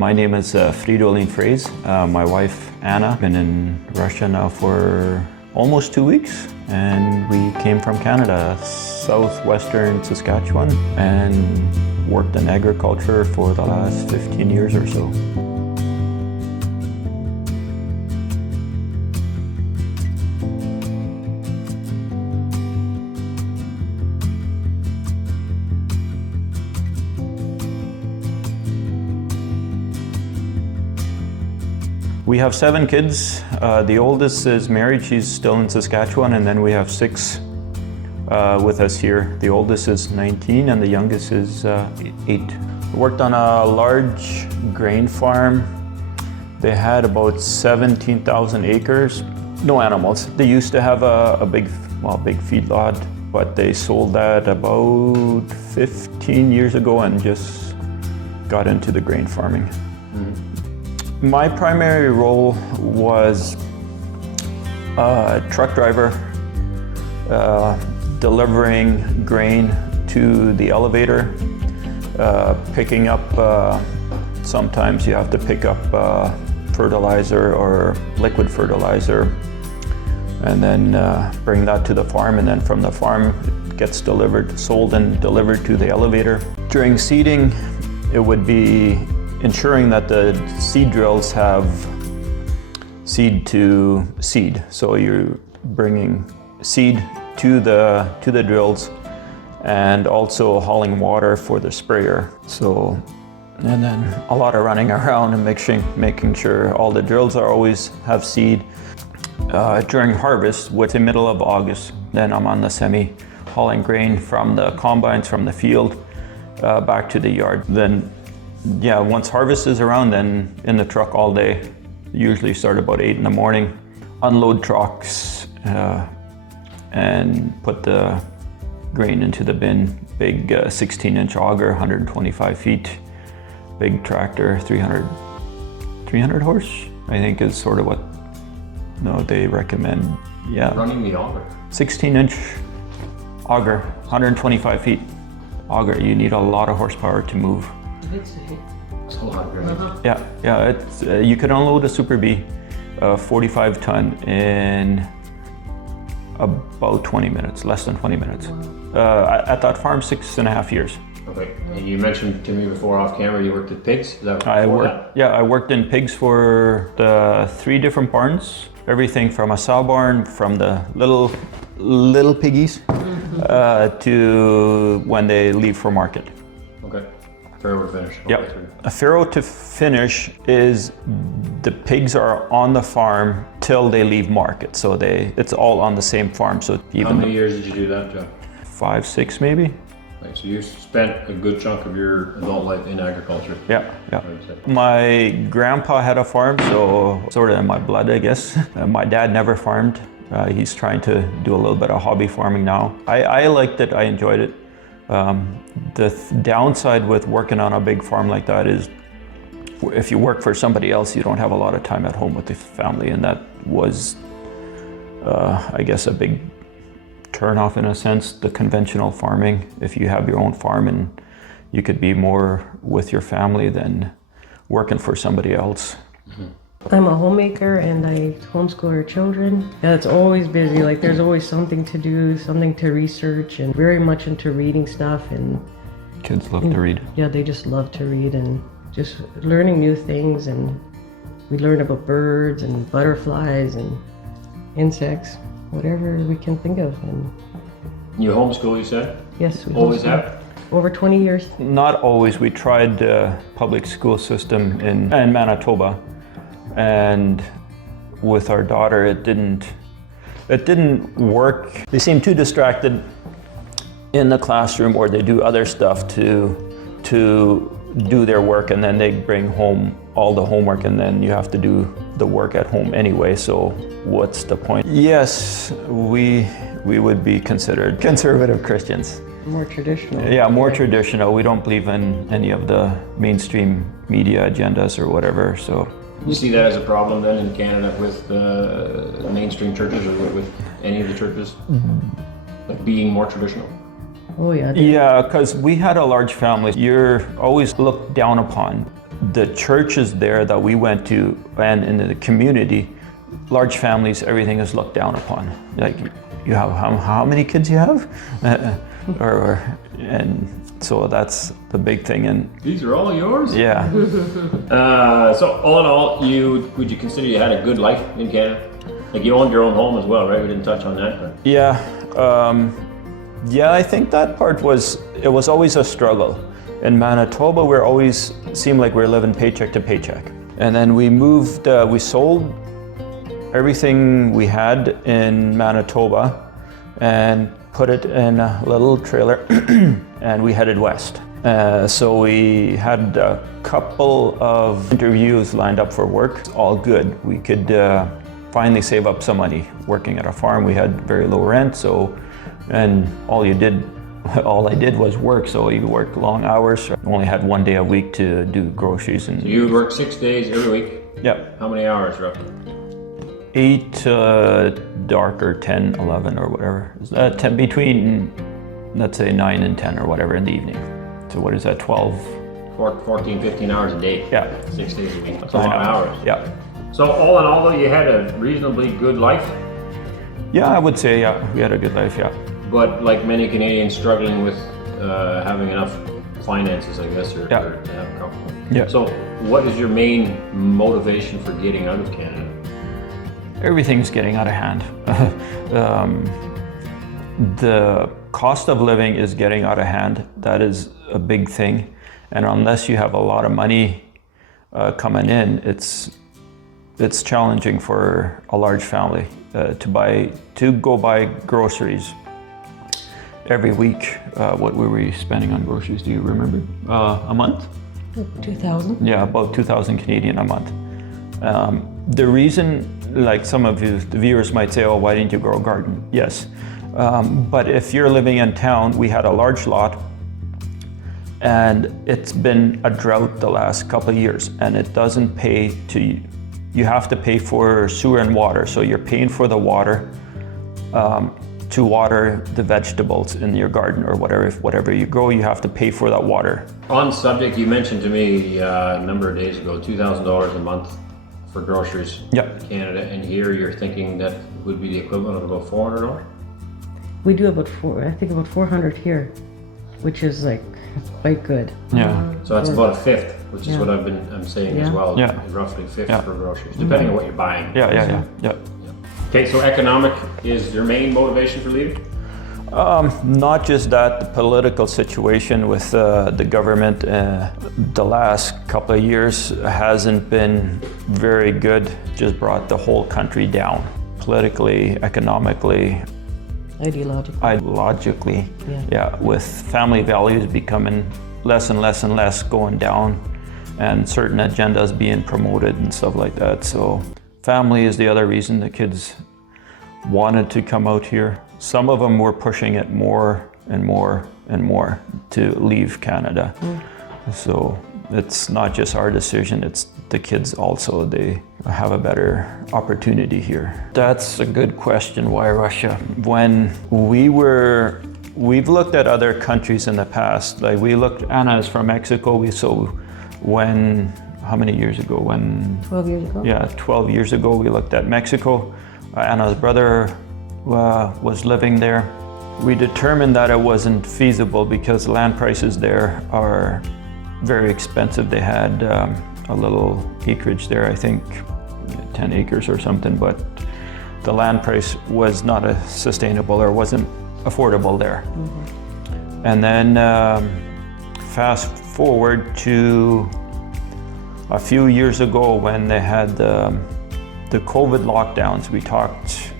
My name is Fridolin Fraze. My wife, Anna, been in Russia now for almost 2 weeks, and we came from Canada, southwestern Saskatchewan, and worked in agriculture for the last 15 years or so. We have 7 kids. The oldest is married, she's still in Saskatchewan, and then we have 6 with us here. The oldest is 19 and the youngest is 8. Worked on a large grain farm. They had about 17,000 acres. No animals. They used to have a big feedlot, but they sold that about 15 years ago and just got into the grain farming. My primary role was a truck driver, delivering grain to the elevator, picking up, sometimes you have to pick up fertilizer or liquid fertilizer, and then bring that to the farm, and then from the farm it gets delivered, sold and delivered to the elevator. During seeding, it would be ensuring that the seed drills have seed to seed. So you're bringing seed to the drills and also hauling water for the sprayer. So, and then a lot of running around and making sure all the drills always have seed. During harvest, which is the middle of August, then I'm on the semi hauling grain from the combines from the field back to the yard. Then once harvest is around, then in the truck all day. Usually start about 8 in the morning, unload trucks and put the grain into the bin. Big 16-inch auger, 125 feet, big tractor, 300 horse, I think is sort of what they recommend. Yeah. Running the auger? 16-16-inch auger, 125 feet auger. You need a lot of horsepower to move. It's a lot of grain. Yeah. It's you can unload a Super B, 45 ton in about 20 minutes, less than 20 minutes. At that farm, 6.5 years. Okay. And you mentioned to me before off camera you worked at pigs. Is that I worked in pigs for the 3 different barns. Everything from a sow barn, from the little piggies, to when they leave for market. Okay. Farrow to finish. Yep. A farrow to finish is the pigs are on the farm till they leave market. So it's all on the same farm. So how many years did you do that job? 5, 6 maybe. Right, so you spent a good chunk of your adult life in agriculture. Yeah. My grandpa had a farm, so sort of in my blood, I guess. My dad never farmed. He's trying to do a little bit of hobby farming now. I liked it, I enjoyed it. The downside with working on a big farm like that is if you work for somebody else, you don't have a lot of time at home with the family, and that was, I guess, a big turn-off in a sense, the conventional farming. If you have your own farm and you could be more with your family than working for somebody else. I'm a homemaker and I homeschool our children. Yeah, it's always busy. Like there's always something to do, something to research, and very much into reading stuff. And kids love to read. Yeah, they just love to read and just learning new things. And we learn about birds and butterflies and insects, whatever we can think of. And you homeschool, you said? Yes, we always homeschool. have. Over 20 years. Not always. We tried the public school system in Manitoba. And with our daughter, it didn't work. They seem too distracted in the classroom, or they do other stuff to do their work, and then they bring home all the homework, and then you have to do the work at home anyway. So what's the point? Yes, we would be considered conservative Christians. More traditional. Yeah, more traditional. We don't believe in any of the mainstream media agendas or whatever. So. You see that as a problem then in Canada with mainstream churches, or with any of the churches, like being more traditional? Oh yeah. Yeah, because we had a large family. You're always looked down upon. the churches there that we went to and in the community, large families, everything is looked down upon. Like, you have how many kids you have? And so that's the big thing. And these are all yours? yeah. So all in all, would you consider you had a good life in Canada? Like, you owned your own home as well, right? We didn't touch on that, but. Yeah. Yeah, I think that part was always a struggle. In Manitoba, seemed like we were living paycheck to paycheck. And then we moved, we sold everything we had in Manitoba and put it in a little trailer and we headed west. So we had a couple of interviews lined up for work. All good. We could finally save up some money working at a farm. We had very low rent, and all I did was work, so you worked long hours. I only had 1 day a week to do groceries. And so you would work 6 days every week? Yeah. How many hours roughly? 8 dark or 10, 11 or whatever. 10, between, let's say 9 and 10 or whatever in the evening. So what is that, 12? 14, 15 hours a day? Yeah. 6 days a week. That's a lot of hours. Yeah. So all in all, though, you had a reasonably good life? Yeah, I would say, yeah, we had a good life, yeah. But like many Canadians, struggling with having enough finances, I guess, or to have a couple. Yeah. So what is your main motivation for getting out of Canada? Everything's getting out of hand. The cost of living is getting out of hand. That is a big thing. And unless you have a lot of money coming in, it's challenging for a large family to go buy groceries every week. What were we spending on groceries? Do you remember? A month? 2,000. Yeah, about 2,000 Canadian a month. The reason, like some of you, the viewers might say, oh, why didn't you grow a garden? Yes. But if you're living in town, we had a large lot and it's been a drought the last couple of years and it doesn't pay you have to pay for sewer and water. So you're paying for the water to water the vegetables in your garden or whatever you grow, you have to pay for that water. On subject, you mentioned to me a number of days ago, $2,000 a month for groceries in Canada, and here you're thinking that would be the equivalent of about $400? We do about 400 here, which is like quite good. Yeah. So that's about a fifth, which is what I'm saying as well. Yeah. Roughly a fifth for groceries, depending on what you're buying. Yeah. Okay, so economic is your main motivation for leaving? Not just that, the political situation with the government the last couple of years hasn't been very good, just brought the whole country down, politically, economically, ideologically, with family values becoming less and less and less, going down, and certain agendas being promoted and stuff like that. So family is the other reason the kids wanted to come out here. Some of them were pushing it more and more and more to leave Canada. So it's not just our decision, it's the kids also. They have a better opportunity here. That's a good question, why Russia? When we've looked at other countries in the past, like Anna is from Mexico, how many years ago? 12 years ago? Yeah, 12 years ago we looked at Mexico. Anna's brother was living there. We determined that it wasn't feasible because land prices there are very expensive. They had a little acreage there, I think 10 acres or something, but the land price was not sustainable or wasn't affordable there. And then fast forward to a few years ago when they had the COVID lockdowns. We talked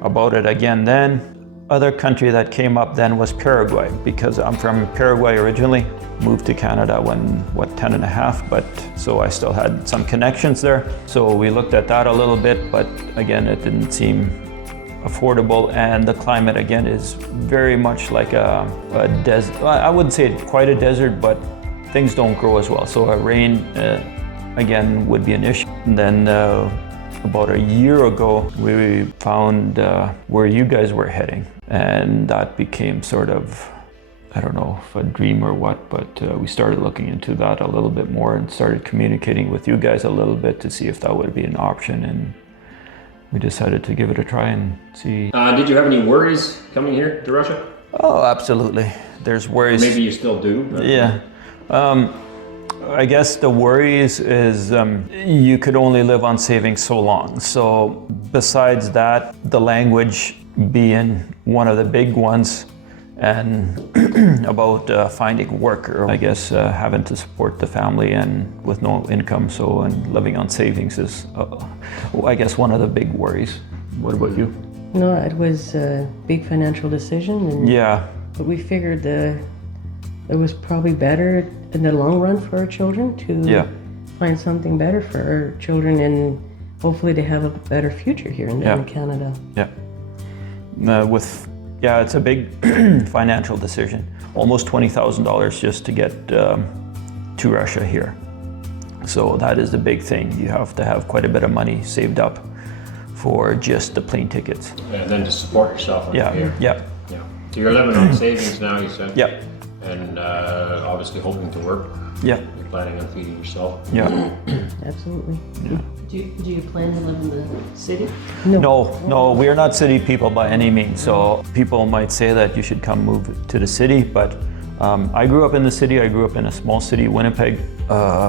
about it again then. Other country that came up then was Paraguay, because I'm from Paraguay originally, moved to Canada when, 10 and a half, but so I still had some connections there. So we looked at that a little bit, but again, it didn't seem affordable, and the climate again is very much like a desert. I wouldn't say quite a desert, but things don't grow as well. So a rain, again, would be an issue. And then about a year ago, we found where you guys were heading, and that became sort of I don't know if a dream or what, but we started looking into that a little bit more and started communicating with you guys a little bit to see if that would be an option, and we decided to give it a try and see. Did you have any worries coming here to Russia? Oh, absolutely. There's worries. Maybe you still do. But... Yeah. I guess the worries is you could only live on savings so long. So besides that, the language being one of the big ones, and about finding work, or I guess having to support the family and with no income, so and living on savings is, I guess, one of the big worries. What about you? No, it was a big financial decision. And, yeah. But we figured it was probably better in the long run for our children to find something better for our children, and hopefully they have a better future here in Canada. Yeah. It's a big financial decision. Almost $20,000 just to get to Russia here. So that is the big thing. You have to have quite a bit of money saved up for just the plane tickets. And then to support yourself. Yeah. So you're living on savings now, you said? Yeah. And obviously hoping to work. Yeah. You're planning on feeding yourself. Yeah. Absolutely. Yeah. Do you plan to live in the city? No, we are not city people by any means. So people might say that you should come move to the city, but I grew up in the city. I grew up in a small city, Winnipeg,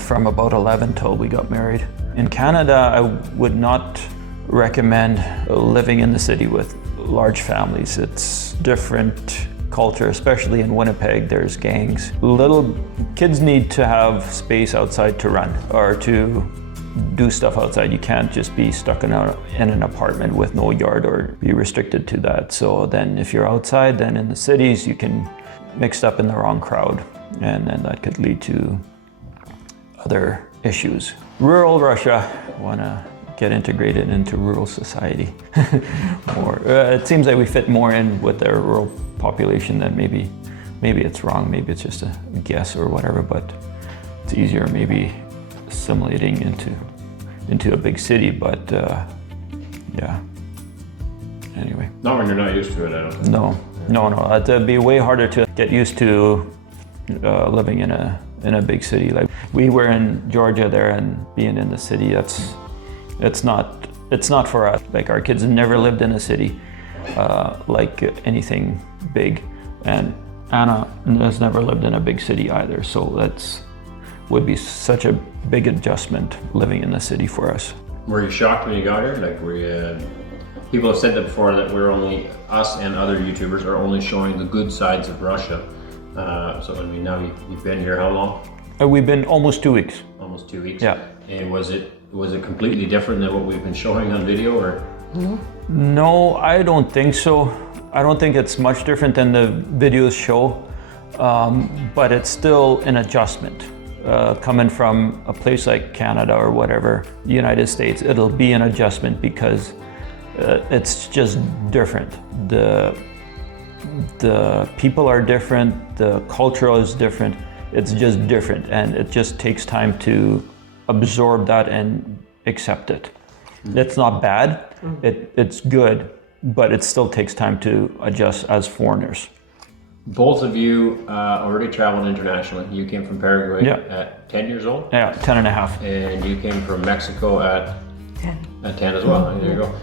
from about 11 till we got married. In Canada, I would not recommend living in the city with large families. It's different culture, especially in Winnipeg. There's gangs. Little kids need to have space outside to run or to do stuff outside. You can't just be stuck in an apartment with no yard or be restricted to that. So then if you're outside, then in the cities, you can mix up in the wrong crowd, and then that could lead to other issues. Rural Russia, want to get integrated into rural society more. It seems like we fit more in with their rural population than maybe it's wrong, maybe it's just a guess or whatever, but it's easier maybe assimilating into a big city, but yeah. Anyway. Not when you're not used to it, I don't think. No. It'd be way harder to get used to living in a big city. Like we were in Georgia there, and being in the city, it's not for us. Like our kids have never lived in a city like anything big, and Anna has never lived in a big city either. So would be such a big adjustment living in the city for us. Were you shocked when you got here? Like, were you? People have said that before, that us and other YouTubers are only showing the good sides of Russia. So I mean, now you've been here how long? We've been almost 2 weeks. Almost 2 weeks. Yeah. And was it completely different than what we've been showing on video, or? No, I don't think so. I don't think it's much different than the videos show, but it's still an adjustment. Coming from a place like Canada or whatever, the United States, it'll be an adjustment because it's just different. The people are different, the culture is different, it's just different, and it just takes time to absorb that and accept it. It's not bad, it's good, but it still takes time to adjust as foreigners. Both of you already traveled internationally. You came from Paraguay at 10 years old? Yeah, 10 and a half. And you came from Mexico at 10. At 10 as well. There you go.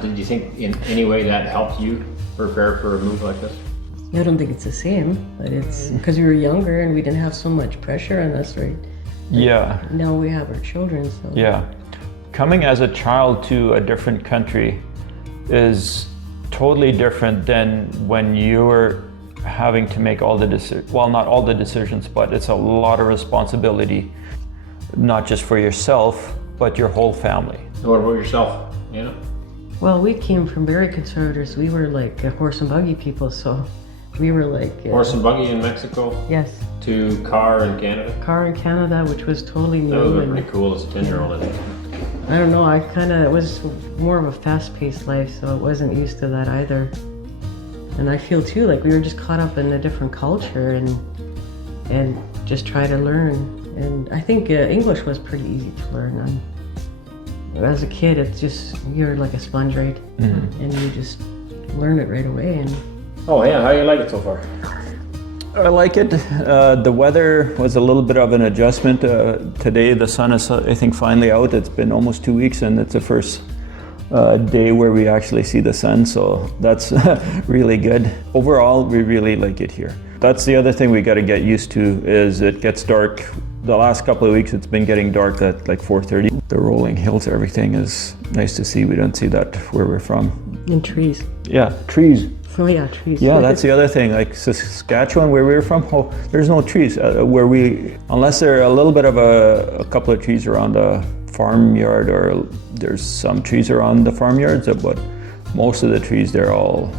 Did you think in any way that helped you prepare for a move like this? I don't think it's the same, but it's because we were younger and we didn't have so much pressure on us, right? Yeah. Now we have our children, so. Yeah. Coming as a child to a different country is totally different than when you were having to make all the decisions, well, not all the decisions, but it's a lot of responsibility, not just for yourself, but your whole family. What about yourself? Yeah. Well, we came from very conservative. We were like horse and buggy people, so we were like... horse and buggy in Mexico? Yes. To car in Canada? Car in Canada, which was totally new. That would have been pretty cool as a 10-year-old, I think. I don't know, it was more of a fast-paced life, so I wasn't used to that either. And I feel too, like we were just caught up in a different culture and just try to learn. And I think English was pretty easy to learn. As a kid, it's just, you're like a sponge, right? And you just learn it right away. And oh yeah, how do you like it so far? I like it. The weather was a little bit of an adjustment. Today the sun is, I think, finally out. It's been almost 2 weeks and it's the first day where we actually see the sun, so that's really good. Overall, we really like it here. That's the other thing we got to get used to is it gets dark. The last couple of weeks it's been getting dark at like 4:30. The rolling hills, everything is nice to see. We don't see that where we're from. And trees. Yeah, trees. Oh yeah, trees. Yeah, that's the other thing. Like Saskatchewan, where we're from, there's no trees. Unless there are a little bit of a couple of trees around the farmyard, or there's some trees around the farmyards, but most of the trees, they're all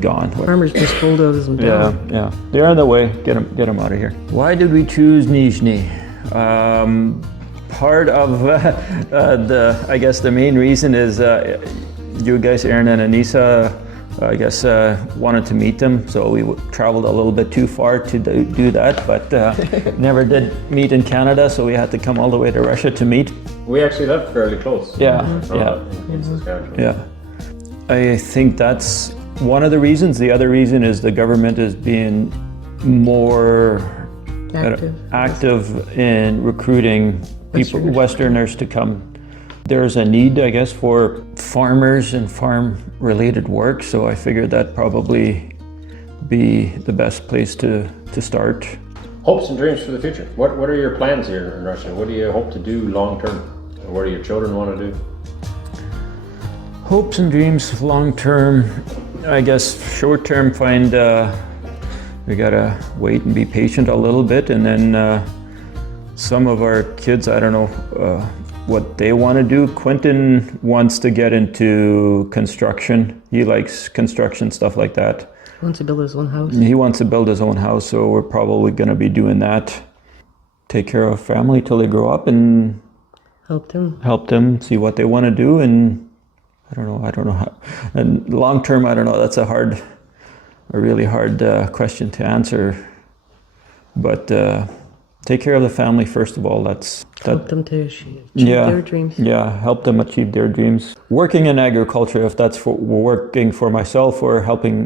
gone. Farmers just bulldoze them down. Yeah, they're on the way. Get them out of here. Why did we choose Nizhny? Part of I guess the main reason is you guys, Arend and Anneesa, I guess wanted to meet them, so we traveled a little bit too far to do that, but never did meet in Canada, so we had to come all the way to Russia to meet. We actually live fairly close. Yeah. In Saskatchewan. Yeah. I think that's one of the reasons. The other reason is the government is being more active in recruiting people, Westerners to come. There's a need, I guess, for farmers and farm-related work, so I figured that'd probably be the best place to start. Hopes and dreams for the future. What are your plans here in Russia? What do you hope to do long term? Or what do your children want to do? Hopes and dreams long term, I guess short term, we gotta wait and be patient a little bit, and then some of our kids, I don't know what they want to do. Quentin wants to get into construction. He likes construction, stuff like that. He wants to build his own house. He wants to build his own house, so we're probably going to be doing that. Take care of family till they grow up and help them see what they want to do. And I don't know how. And long term, I don't know. That's a really hard question to answer. But take care of the family first of all. Help them to achieve their dreams. Yeah, help them achieve their dreams. Working in agriculture, if that's for working for myself or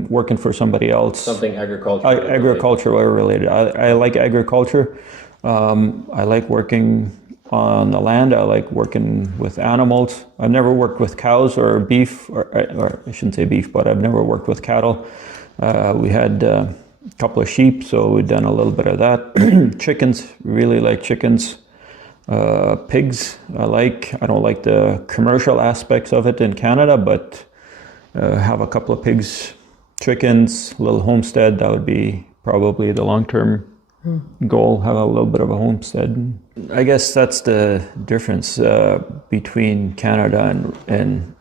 working for somebody else. Something agricultural. Agricultural related. I like agriculture. I like working on the land. I like working with animals. I've never worked with cows or beef, or I shouldn't say beef, but I've never worked with cattle. We had a couple of sheep, so we've done a little bit of that. Chickens, really like chickens. Pigs, I don't like the commercial aspects of it in Canada, but have a couple of pigs, chickens, a little homestead, that would be probably the long-term goal, have a little bit of a homestead. I guess that's the difference between Canada and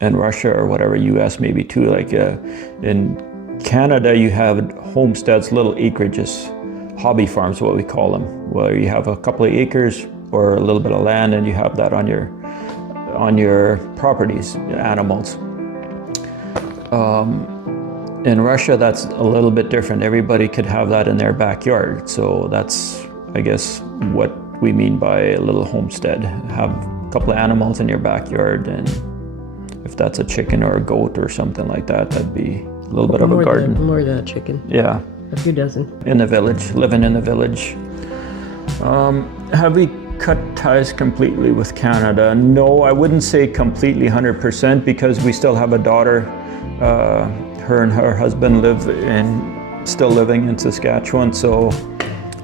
Russia, or whatever, US maybe too. Like in Canada, you have homesteads, little acreages, hobby farms, what we call them, where you have a couple of acres or a little bit of land, and you have that on your properties, animals. In Russia, that's a little bit different. Everybody could have that in their backyard. So that's, I guess, what we mean by a little homestead. Have a couple of animals in your backyard, and if that's a chicken or a goat or something like that, that'd be a little bit of a garden. More than a chicken. Yeah. A few dozen. In the village, living in the village. Have we cut ties completely with Canada? No, I wouldn't say completely 100%, because we still have a daughter. Her and her husband still living in Saskatchewan,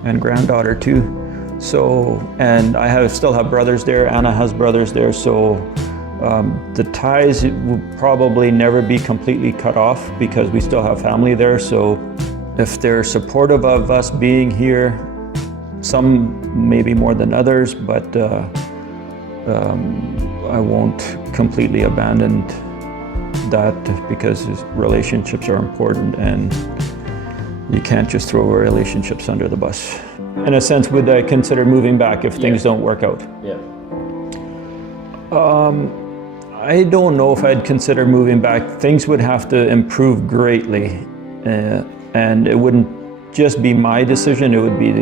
and granddaughter too. So, and I still have brothers there. Anna has brothers there, so the ties will probably never be completely cut off, because we still have family there. So if they're supportive of us being here, some maybe more than others, but I won't completely abandon that, because relationships are important and you can't just throw relationships under the bus. In a sense, would I consider moving back if things don't work out? Yeah. I don't know if I'd consider moving back. Things would have to improve greatly, and it wouldn't just be my decision, it would be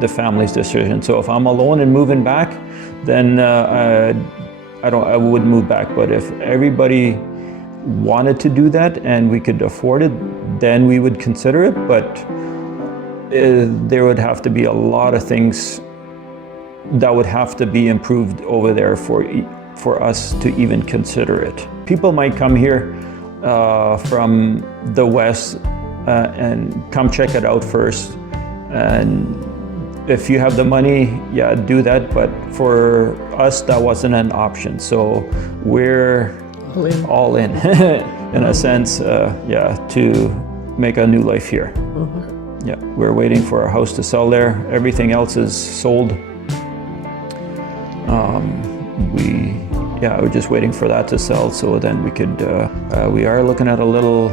the family's decision. So if I'm alone and moving back, then I wouldn't move back. But if everybody wanted to do that and we could afford it, then we would consider it, but there would have to be a lot of things that would have to be improved over there for us to even consider it. People might come here from the west and come check it out first, and if you have the money, yeah, do that, but for us that wasn't an option, so we're all in in a sense, yeah, to make a new life here. Yeah, we're waiting for our house to sell there. Everything else is sold. We're just waiting for that to sell, so then we could, we are looking at a little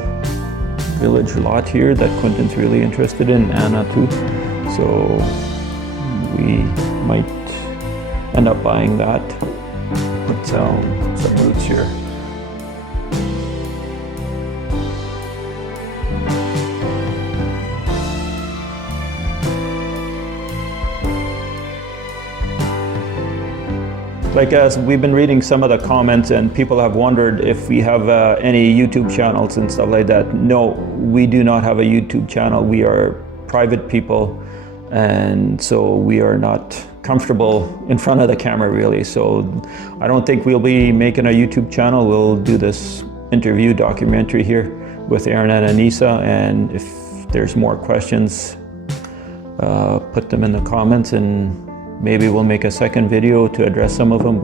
village lot here that Quentin's really interested in, Anna too. So we might end up buying that. Let's sell some roots here. Like as we've been reading some of the comments and people have wondered if we have any YouTube channels and stuff like that. No, we do not have a YouTube channel. We are private people, and so we are not comfortable in front of the camera really. So I don't think we'll be making a YouTube channel. We'll do this interview documentary here with Arend and Anneesa, and if there's more questions, put them in the comments and maybe we'll make a second video to address some of them.